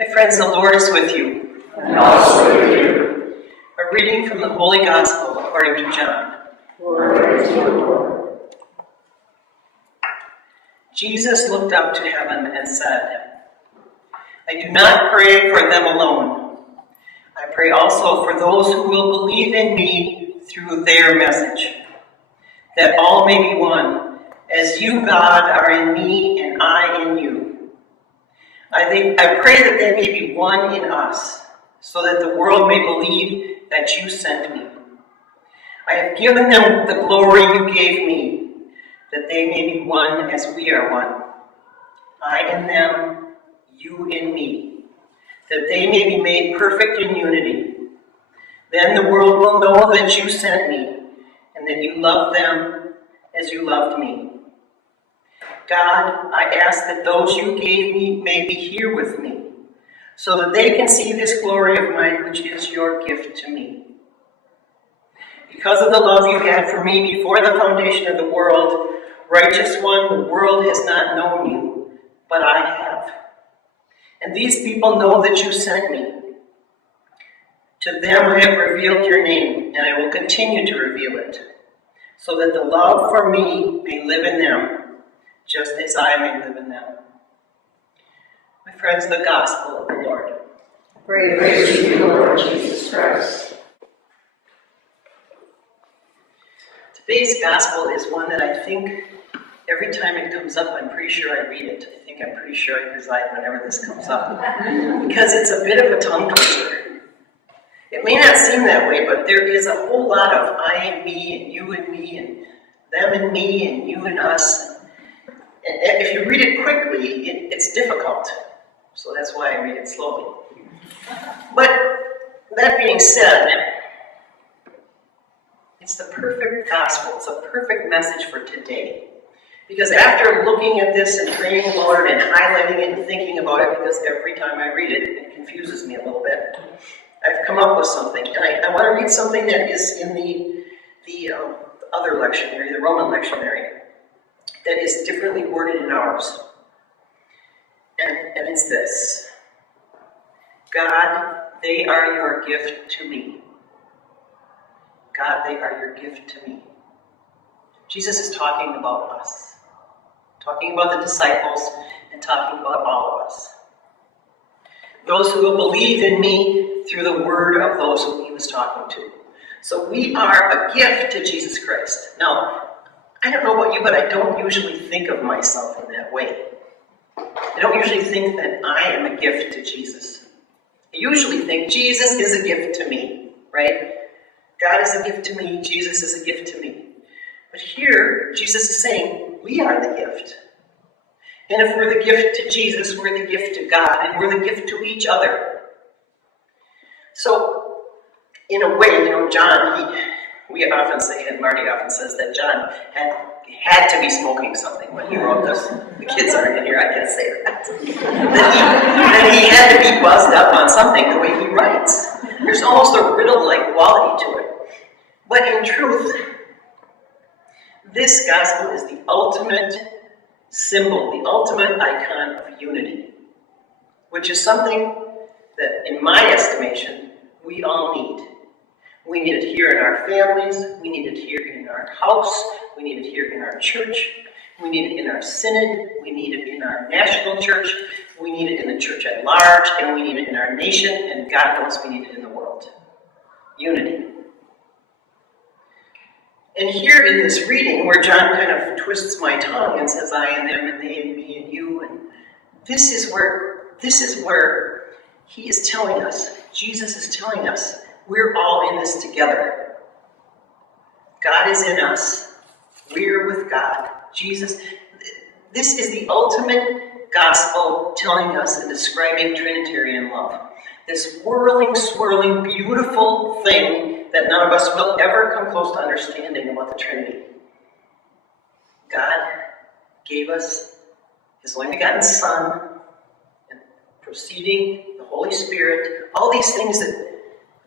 My friends, the Lord is with you. And also with you. A reading from the Holy Gospel according to John. Glory to you, Lord. Jesus looked up to heaven and said, I do not pray for them alone. I pray also for those who will believe in me through their message, that all may be one, as you, God, are in me and I in you. I pray that they may be one in us, so that the world may believe that you sent me. I have given them the glory you gave me, that they may be one as we are one. I in them, you in me, that they may be made perfect in unity. Then the world will know that you sent me, and that you love them as you loved me. God, I ask that those you gave me may be here with me, so that they can see this glory of mine, which is your gift to me. Because of the love you had for me before the foundation of the world, righteous one, the world has not known you, but I have. And these people know that you sent me. To them I have revealed your name, and I will continue to reveal it, so that the love for me may live in them, just as I may live in them. My friends, the gospel of the Lord. Praise to you, Lord Jesus Christ. Today's gospel is one that I think every time it comes up, I'm pretty sure I read it. I'm pretty sure I preside whenever this comes up, because it's a bit of a tongue twister. It may not seem that way, but there is a whole lot of I and me, and you and me, and them and me, and you and us. And if you read it quickly, it's difficult. So that's why I read it slowly. But that being said, it's the perfect gospel. It's a perfect message for today. Because after looking at this and praying the Lord and highlighting it and thinking about it, because every time I read it, it confuses me a little bit, I've come up with something. And I want to read something that is in the other lectionary, the Roman lectionary, that is differently worded in ours. And it's this. God, they are your gift to me. God, they are your gift to me. Jesus is talking about us. Talking about the disciples and talking about all of us. Those who will believe in me through the word of those who he was talking to. So we are a gift to Jesus Christ. Now, I don't know about you, but I don't usually think of myself in that way. I don't usually think that I am a gift to Jesus. I usually think Jesus is a gift to me, right? God is a gift to me, Jesus is a gift to me. But here, Jesus is saying, we are the gift. And if we're the gift to Jesus, we're the gift to God, and we're the gift to each other. So, in a way, John, we often say, and Marty often says that John had to be smoking something when he wrote this. The kids aren't in here, I can't say that. That he had to be buzzed up on something the way he writes. There's almost a riddle-like quality to it. But in truth, this gospel is the ultimate symbol, the ultimate icon of unity, which is something that, in my estimation, we all need. We need it here in our families, we need it here in our house, we need it here in our church, we need it in our synod, we need it in our national church, we need it in the church at large, and we need it in our nation, and God knows we need it in the world. Unity. And here in this reading, where John kind of twists my tongue and says, I and them, and they and me and you, and this is where he is telling us, Jesus is telling us, we're all in this together. God is in us. We're with God. Jesus. This is the ultimate gospel telling us and describing Trinitarian love. This whirling, swirling, beautiful thing that none of us will ever come close to understanding about the Trinity. God gave us his only begotten Son, and proceeding, the Holy Spirit, all these things that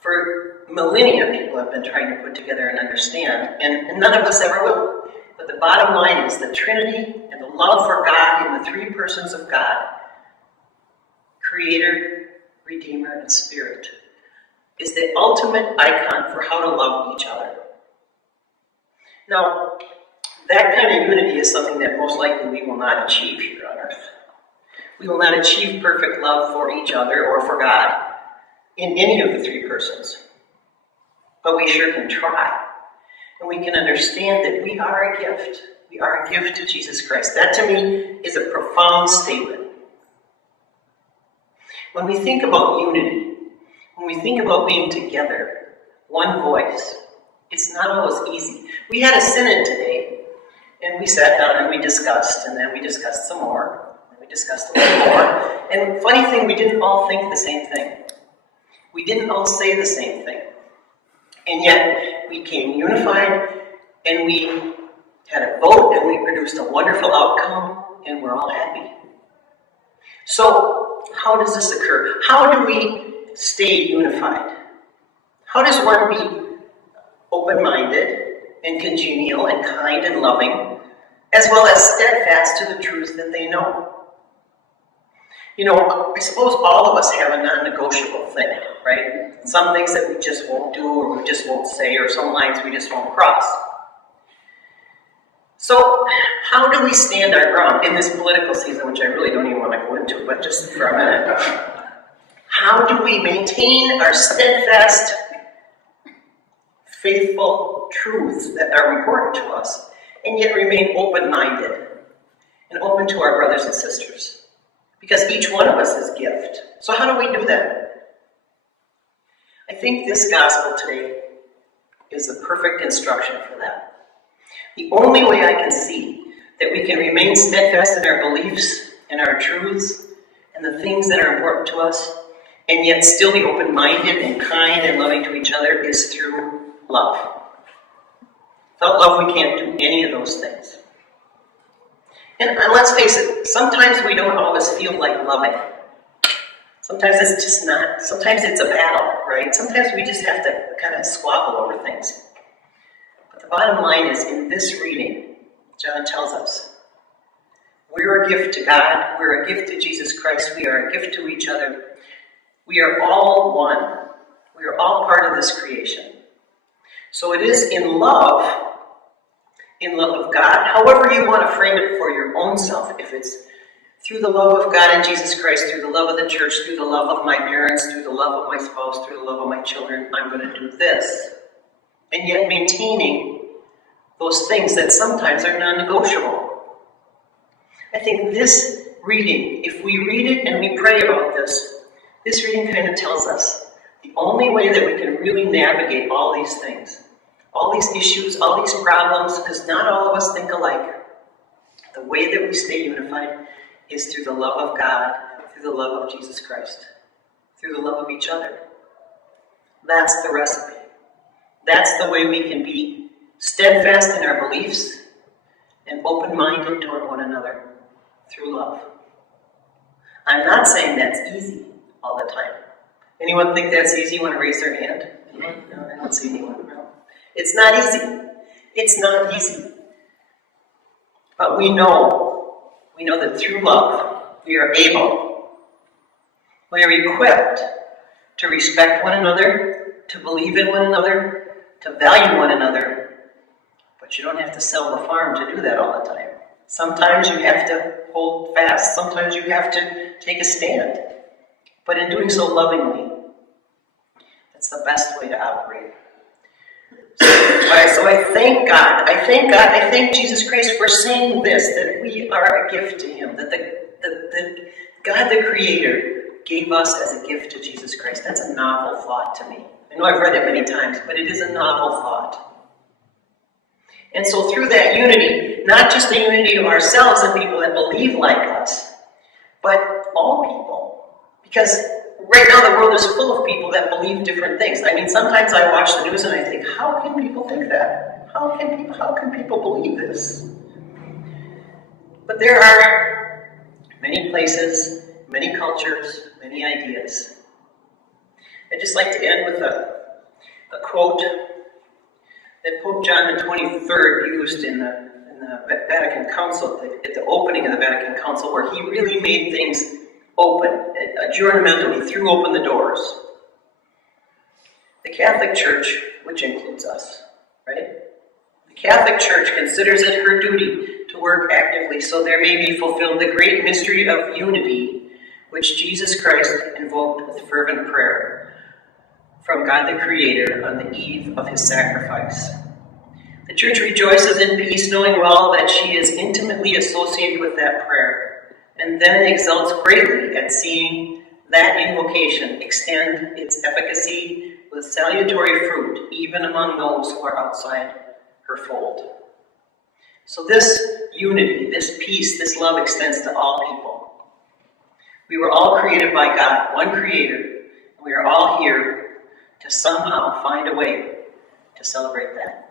for millennia people have been trying to put together and understand, and none of us ever will. But the bottom line is the Trinity and the love for God in the three persons of God Creator, Redeemer, and Spirit, is the ultimate icon for how to love each other. Now, that kind of unity is something that most likely we will not achieve here on earth. We will not achieve perfect love for each other or for God in any of the three persons. But we sure can try. And we can understand that we are a gift. We are a gift to Jesus Christ. That to me is a profound statement. When we think about unity, when we think about being together, one voice, it's not always easy. We had a synod today, and we sat down and we discussed, and then we discussed some more, and we discussed a little more. And the funny thing, we didn't all think the same thing. We didn't all say the same thing. And yet, we came unified, and we had a vote, and we produced a wonderful outcome, and we're all happy. So, how does this occur? How do we stay unified? How does one be open-minded and congenial and kind and loving, as well as steadfast to the truths that they know? You know, I suppose all of us have a non-negotiable thing, right? Some things that we just won't do, or we just won't say, or some lines we just won't cross. So, how do we stand our ground in this political season, which I really don't even want to go into, but just for a minute? How do we maintain our steadfast, faithful truths that are important to us, and yet remain open-minded and open to our brothers and sisters? Because each one of us is a gift. So how do we do that? I think this gospel today is the perfect instruction for that. The only way I can see that we can remain steadfast in our beliefs and our truths and the things that are important to us, and yet still be open-minded and kind and loving to each other, is through love. Without love, we can't do any of those things. And let's face it, sometimes we don't always feel like loving. Sometimes it's just not. Sometimes it's a battle, right? Sometimes we just have to kind of squabble over things. But the bottom line is, in this reading, John tells us, we're a gift to God, we're a gift to Jesus Christ, we are a gift to each other. We are all one. We are all part of this creation. So it is in love of God, however you want to frame it for your own self, if it's through the love of God and Jesus Christ, through the love of the church, through the love of my parents, through the love of my spouse, through the love of my children, I'm going to do this. And yet maintaining those things that sometimes are non-negotiable. I think this reading, if we read it and we pray about this reading kind of tells us the only way that we can really navigate all these things, all these issues, all these problems, because not all of us think alike. The way that we stay unified is through the love of God, through the love of Jesus Christ, through the love of each other. That's the recipe. That's the way we can be steadfast in our beliefs and open-minded toward one another through love. I'm not saying that's easy all the time. Anyone think that's easy? Want to raise their hand? No, I don't see anyone. No. It's not easy. It's not easy. But we know that through love, we are able, we are equipped to respect one another, to believe in one another, to value one another. But you don't have to sell the farm to do that all the time. Sometimes you have to hold fast. Sometimes you have to take a stand. But in doing so lovingly, that's the best way to operate. So I thank God. I thank Jesus Christ for saying this, that we are a gift to Him, that the God the Creator gave us as a gift to Jesus Christ. That's a novel thought to me. I know I've read it many times, but it is a novel thought. And so through that unity, not just the unity of ourselves and people that believe like us, but all people. Because right now the world is full of people that believe different things. I mean, sometimes I watch the news and I think, how can people think that? How can people believe this? But there are many places, many cultures, many ideas. I'd just like to end with a quote that Pope John the 23rd used in the Vatican Council, at the opening of the Vatican Council, where he really made things open. adjournmentally threw open the doors. The Catholic Church, which includes us, right? The Catholic Church considers it her duty to work actively so there may be fulfilled the great mystery of unity which Jesus Christ invoked with fervent prayer from God the Creator on the eve of his sacrifice. The Church rejoices in peace, knowing well that she is intimately associated with that prayer, and then exults greatly at seeing that invocation extend its efficacy with salutary fruit even among those who are outside her fold. So this unity, this peace, this love extends to all people. We were all created by God, one Creator, and we are all here to somehow find a way to celebrate that.